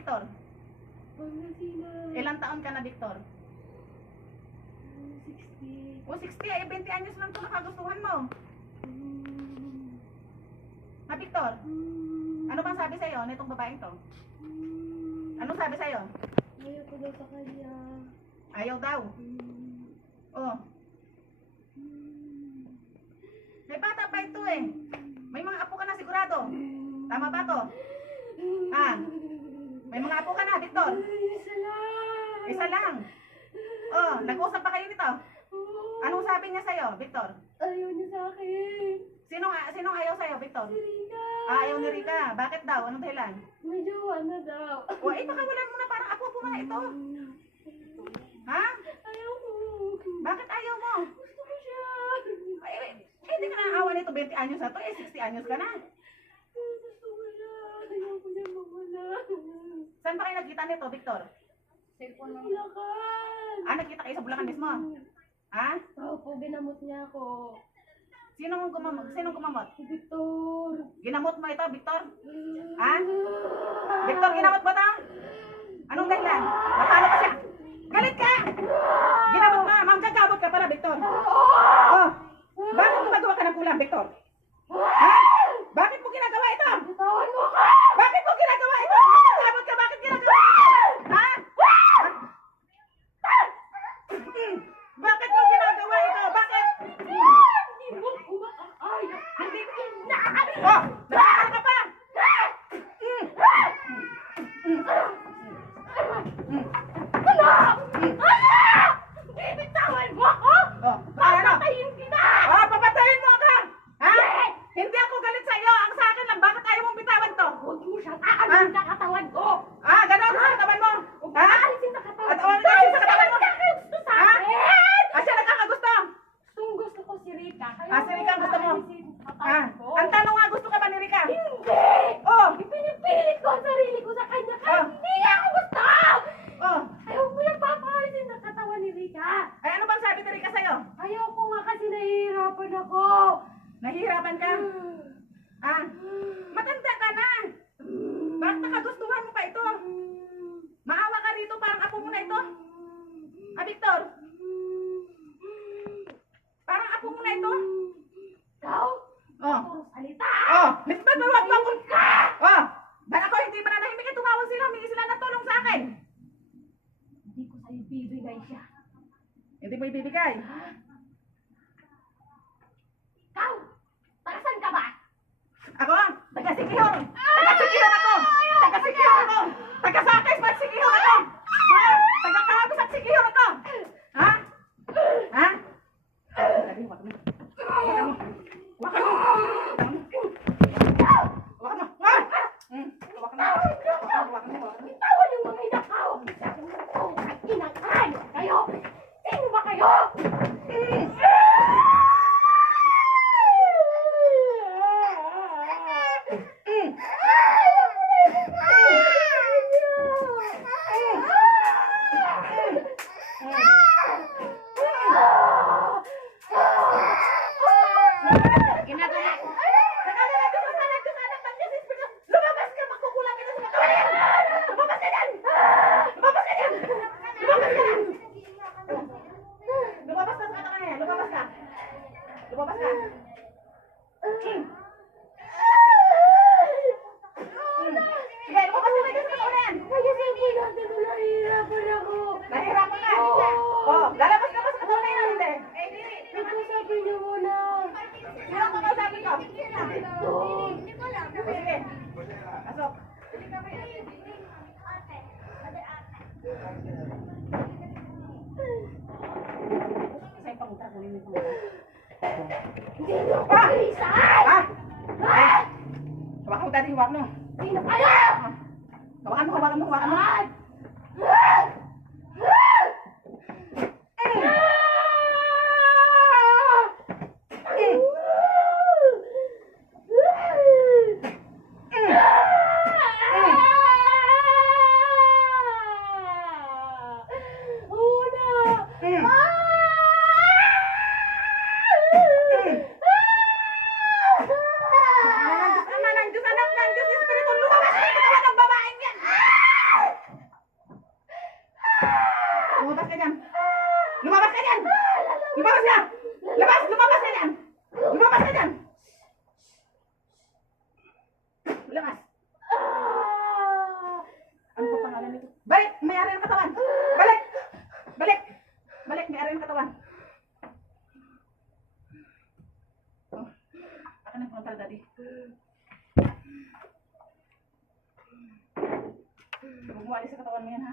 Victor? Ilang taon ka na, Victor? 60. O 60, ay 20 anyos lang ito nakagustuhan mo. Ha, Victor? Mm. Ano bang sabi sa'yo nitong babaeng to? Anong sabi sa'yo? Ayaw ko daw sa kanya. Ayaw daw. Mm. Oh, may bata pa ito eh. May mga apo ka na sigurado. Tama ba to? Ah. May mga apo ka na, Victor. Ay, isa lang. Isa lang. Oh, nag-usap pa kayo nito. Oo. Anong sabi niya sa'yo, Victor? Ayaw niya sa akin. Sinong, sinong ayaw sa'yo, Victor? Si Rika. Ah, ayaw ni Rika. Bakit daw? Anong dahilan? May jowa na daw. O, eh, pakawalan mo na parang apo-apo mo na ito. Ha? Ayaw ko. Bakit ayaw mo? Gusto ko siya. Ay, eh, eh, hindi ka na awa nito 20 anyos na to. Eh, 60 anyos ka na. Gusto ko siya. Ayaw ko niya mawala. Nagkita nito, Victor? Cellphone lang. Bulacan. Ah, nagkita kayo sa Bulacan mismo? Ha? Opo, ginamot niya ako. Sinong gumamot? Sinong gumamot? Si Victor. Ginamot mo ito, Victor? Ha? Victor, ginamot mo ito? Anong dahilan? Napalo ka siya? Galit ka! Ginamot ka! Manggagabot ka pala, Victor! Oh! Bakit gumagawa ka ng kulang, Victor? Ha? 啊！来。Nahihirapan ka? Ah, matanda ka na. Bakit nakagustuhan mo pa ito? Maawa ka rito, parang apo mo na ito. Ah, Victor, parang apo mo na ito. Ikaw? Oh, Puro salita! oh, Miss Bad, wag mo ako. Oh, ba't ako hindi mananahimik? Eh, tumawag sila, humingi sila ng tulong sa akin. Hindi ko sa'yo bibigay siya. Hindi mo ibibigay. Ikaw? Para saan ka ba? Ako, taga-sikihor. Taga-sikihor ako. Taga-sikihor ako. Taga-sakay sa sikihor ako. Ha? Taga-kahabos at sikihor ako. Ha? Ha? Sabi, wag mo. Wag mo. Wag mo. Wag mo. Wag! Hmm, wag mo. Wag mo, wag mo, wag mo. Bitawan yung mga inakaw! Oh, ay inakay! Kayo! Sino ba kayo? Hmm. Ginagawa ko. Saka na lang, saka na, saka na, pagkas espiritu. Lumabas ka, magkukulang kita sa katawan. Lumabas ka dyan! Lumabas ka dyan! Lumabas ka dyan! Lumabas ka sa katawan niya, lumabas ka. Lumabas ka. Hmm. Hmm. Sige, lumabas ka na dyan sa katawan niyan. Kaya sa natin nahihirapan ako. Nahihirapan ka. Oo. Oh, lalabas ka ba sa katawan niya, hindi? Nagkasabi niyo muna. Sino kakausapin ko? Ito. Sige. Pasok. Sa ipang utak, kunin mo ito. Hindi ako bilisan! Ha? Ay! Hawakan mo dati, hawakan mo. Sino kayo? Hawakan mo, hawakan mo, hawakan mo. Lumabas na! Labas! Lumabas na yan! Lumabas na yan! Labas! Ah! Ano po pangalan nito? Balik! May ari ng katawan! Balik! Balik! Balik! May ari ng katawan! Oh. Akin daddy. Huwag mo alis sa katawan mo yan ha.